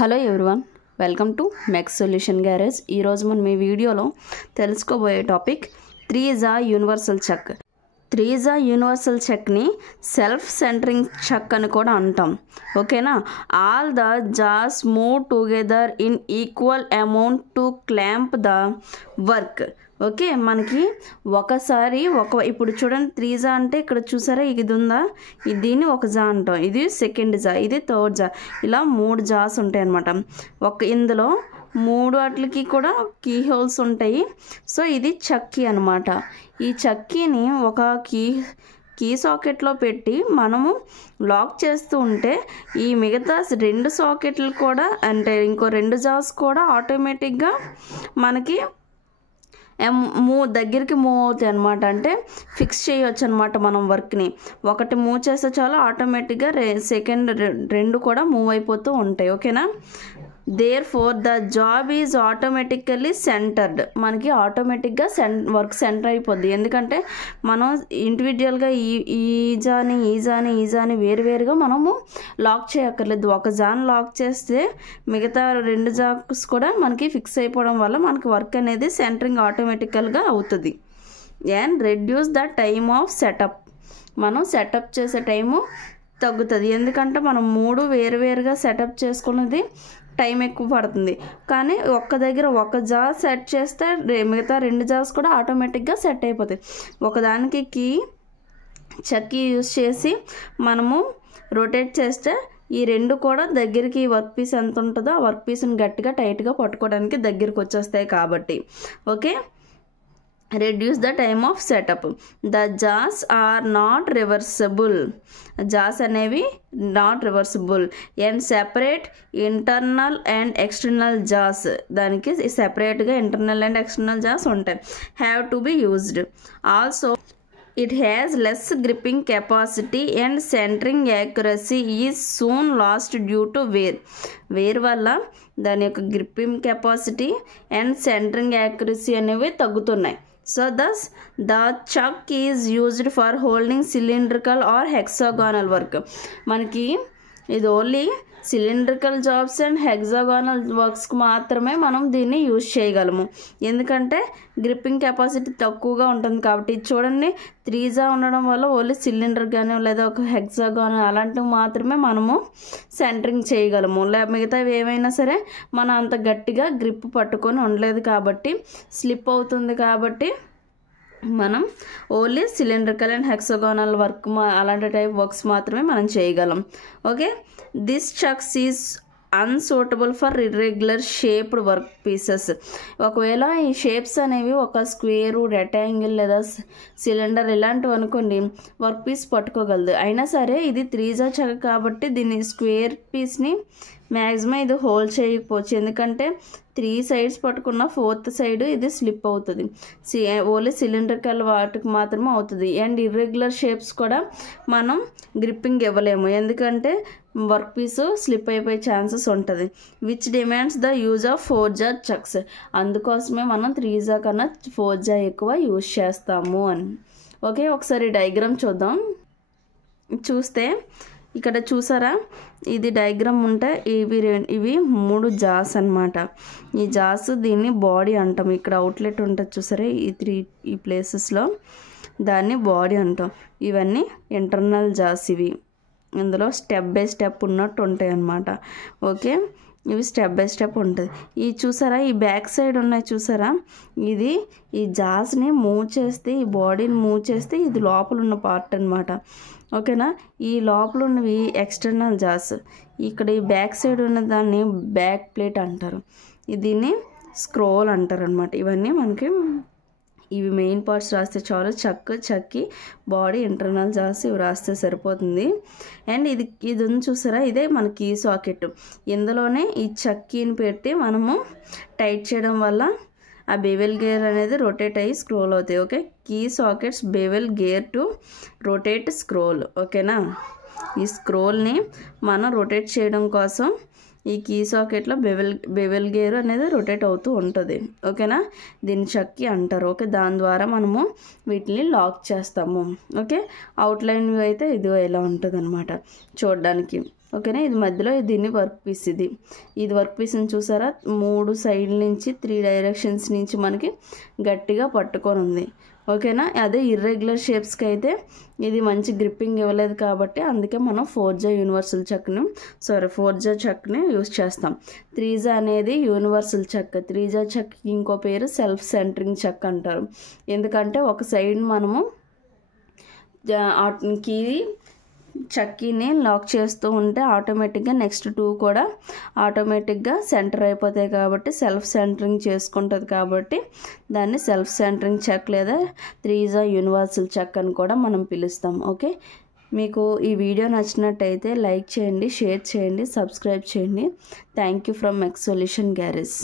Hello everyone, welcome to Mechs Solution Garage. ఈరోజు మనం ఈ వీడియోలో తెలుసుకోబోయే టాపిక్ 3 యూనివర్సల్ చెక్. 3 యూనివర్సల్ చెక్ని సెల్ఫ్ సెంటరింగ్ చెక్ అని కూడా అంటాం. ఓకేనా? All the jaws move together in equal amount to clamp the work. Okay, మనకి ఒకసారి ఇప్పుడు చూడండి, 3 అంటే ఇక్కడ చూసారా, ఇది ఉందా, దీన్ని ఒక జా అంటాం, ఇది సెకండ్ జా, ఇది థర్డ్ జా, ఇలా 3 జాస్ ఉంటాయి అన్నమాట. ఇందులో 3 వాటికి కూడా కీ హోల్స్ ఉంటాయి. సో ఇది చక్కీ అనమాట. ఈ చక్కీని ఒక కీ సాకెట్లో పెట్టి మనము లాక్ చేస్తూ ఉంటే ఈ మిగతా 2 సాకెట్లు కూడా, అంటే ఇంకో 2 జాస్ కూడా ఆటోమేటిక్గా మనకి దగ్గరికి మూవ్ అవుతాయి అనమాట. అంటే ఫిక్స్ చేయవచ్చు అనమాట మనం వర్క్ని. ఒకటి మూవ్ చేస్తే చాలు, ఆటోమేటిక్గా సెకండ్ 2 కూడా మూవ్ అయిపోతూ ఉంటాయి. ఓకేనా? Therefore the job is automatically centered. మనకి ఆటోమేటిక్గా వర్క్ సెంటర్ అయిపోద్ది. ఎందుకంటే మనం ఇండివిజువల్గా ఈ జాని వేరువేరుగా మనము లాక్ చేయక్కర్లేదు. ఒక జాన్ లాక్ చేస్తే మిగతా 2 జాక్స్ కూడా మనకి ఫిక్స్ అయిపోవడం వల్ల మనకి వర్క్ అనేది సెంటరింగ్ ఆటోమేటికల్గా అవుతుంది. And reduce the time of setup. మనం సెటప్ చేసే టైము తగ్గుతుంది. ఎందుకంటే మనం 3 వేరువేరుగా సెటప్ చేసుకున్నది టైం ఎక్కువ పడుతుంది. కానీ ఒక్క దగ్గర ఒక జా సెట్ చేస్తే మిగతా 2 జాస్ కూడా ఆటోమేటిక్గా సెట్ అయిపోతాయి. ఒకదానికి చక్కీ యూజ్ చేసి మనము రొటేట్ చేస్తే ఈ 2 కూడా దగ్గరికి వర్క్ పీస్ ఎంత ఉంటుందో ఆ వర్క్ పీస్ని గట్టిగా టైట్గా పట్టుకోవడానికి దగ్గరికి వచ్చేస్తాయి కాబట్టి. Okay, reduce the time of setup. The jaws are not reversible. jaws అనేవి not reversible. And separate internal and external jaws. దానికి సెపరేట్గా ఇంటర్నల్ అండ్ ఎక్స్టర్నల్ జాస్ ఉంటాయి. Have to be used. Also it has less gripping capacity and centering accuracy is soon lost due to wear వల్ల దాని యొక్క gripping capacity and centering accuracy అనేవి తగ్గుతున్నాయి. So thus the chuck is used for holding cylindrical or hexagonal work. మనకి ఇది only cylindrical jobs and hexagonal వర్క్స్కి మాత్రమే మనం దీన్ని యూజ్ చేయగలము. ఎందుకంటే గ్రిప్పింగ్ కెపాసిటీ తక్కువగా ఉంటుంది కాబట్టి. చూడండి, 3 ఉండడం వల్ల ఓన్లీ సిలిండర్ కానీ లేదా ఒక హెక్సాగోనల్ అలాంటివి మాత్రమే మనము సెంటరింగ్ చేయగలము. మిగతావి ఏమైనా సరే మనం అంత గట్టిగా గ్రిప్ పట్టుకొని ఉండలేదు కాబట్టి, స్లిప్ అవుతుంది కాబట్టి మనం only cylindrical and hexagonal work అలాంటి టైప్ వర్క్స్ మాత్రమే మనం చేయగలం. Okay, this chucks is unsuitable for irregular shaped work pieces. ఒకవేళ ఈ షేప్స్ అనేవి ఒక స్క్వేరు, రెక్టాంగిల్ లేదా సిలిండర్ ఇలాంటివి అనుకోండి, వర్క్ పీస్ పట్టుకోగలదు. అయినా సరే ఇది 3 చక్ కాబట్టి దీన్ని స్క్వేర్ పీస్ని మ్యాక్సిమం ఇది హోల్డ్ చేయకపోవచ్చు. ఎందుకంటే 3 సైడ్స్ పట్టుకున్న 4th సైడ్ ఇది స్లిప్ అవుతుంది. ఓన్లీ సిలిండ్రికల్ వాటికి మాత్రమే అవుతుంది. అండ్ ఇర్రెగ్యులర్ షేప్స్ కూడా మనం గ్రిప్పింగ్ ఇవ్వలేము, ఎందుకంటే వర్క్ పీసు స్లిప్ అయిపోయే ఛాన్సెస్ ఉంటుంది. Which demands the use of 4 chucks. అందుకోసమే మనం 3 కన్నా 4 ఎక్కువ యూజ్ చేస్తాము అని. ఓకే, ఒకసారి డయాగ్రామ్ చూద్దాం. చూస్తే ఇక్కడ చూసారా, ఇది డయాగ్రామ్ ఉంటే ఇవి 3 జాస్ అనమాట. ఈ జాస్ దీన్ని బాడీ అంటాం. ఇక్కడ అవుట్లెట్ ఉంటుంది చూసారా, ఈ ప్లేసెస్లో దాన్ని బాడీ అంటాం. ఇవన్నీ ఇంటర్నల్ జాస్. ఇవి ఇందులో స్టెప్ బై స్టెప్ ఉన్నట్టు ఉంటాయి అన్నమాట. ఓకే, ఇవి స్టెప్ బై స్టెప్ ఉంటుంది. ఈ చూసారా, ఈ బ్యాక్ సైడ్ ఉన్నాయి చూసారా, ఇది ఈ జాస్ని మూవ్ చేస్తే, ఈ బాడీని మూవ్ చేస్తే ఇది లోపల ఉన్న పార్ట్ అనమాట. ఓకేనా? ఈ లోపల ఉన్నవి ఎక్స్టర్నల్ జాస్. ఇక్కడ ఈ బ్యాక్ సైడ్ ఉన్న దాన్ని బ్యాక్ ప్లేట్ అంటారు. దీన్ని స్క్రోల్ అంటారు అనమాట. ఇవన్నీ మనకి ఇవి మెయిన్ పార్ట్స్ రాస్తే చాలు. చక్కి బాడీ ఇంటర్నల్ జాస్ ఇవి రాస్తే సరిపోతుంది. అండ్ ఇది ఉంది చూసారా, ఇదే మన కీ సాకెట్. ఇందులోనే ఈ చక్కీని పెట్టి మనము టైట్ చేయడం వల్ల ఆ బెవెల్ గేర్ అనేది రొటేట్ అయ్యి స్క్రోల్ అవుతాయి. Okay, key sockets bevel gear to rotate scroll. ఓకేనా? ఈ స్క్రోల్ని మనం రొటేట్ చేయడం కోసం ఈ కీ సాకెట్లో బెవెల్ గేర్ అనేది రొటేట్ అవుతూ ఉంటుంది. ఓకేనా? దీన్ని చక్కీ అంటారు. ఓకే, దాని ద్వారా మనము వీటిని లాక్ చేస్తాము. ఓకే, అవుట్లైన్ వ్యూ అయితే ఇదిగో ఇలా ఉంటుంది అనమాట చూడడానికి. ఓకేనా. ఇది మధ్యలో దీన్ని వర్క్ పీస్, ఇది వర్క్ పీస్ని చూసారా 3 సైడ్ల నుంచి 3 డైరెక్షన్స్ నుంచి మనకి గట్టిగా పట్టుకొని ఉంది. ఓకేనా. అదే ఇర్రెగ్యులర్ షేప్స్కి అయితే ఇది మంచి గ్రిప్పింగ్ ఇవ్వలేదు కాబట్టి అందుకే మనం ఫోర్జా చెక్ని యూస్ చేస్తాం. త్రీజా అనేది యూనివర్సల్ చెక్. త్రీజా చెక్ ఇంకో పేరు సెల్ఫ్ సెంటరింగ్ చెక్ అంటారు. ఎందుకంటే ఒక సైడ్ మనము చక్కీని లాక్ చేస్తూ ఉంటే ఆటోమేటిక్గా నెక్స్ట్ 2 కూడా ఆటోమేటిక్గా సెంటర్ అయిపోతాయి కాబట్టి సెల్ఫ్ సెంటరింగ్ చేసుకుంటుంది కాబట్టి దాన్ని సెల్ఫ్ సెంటరింగ్ చెక్ లేదా త్రీజా యూనివర్సల్ చెక్ అని కూడా మనం పిలుస్తాం. ఓకే. మీకు ఈ వీడియో నచ్చినట్టయితే లైక్ చేయండి, షేర్ చేయండి, సబ్స్క్రైబ్ చేయండి. Thank you from mess Solution garage.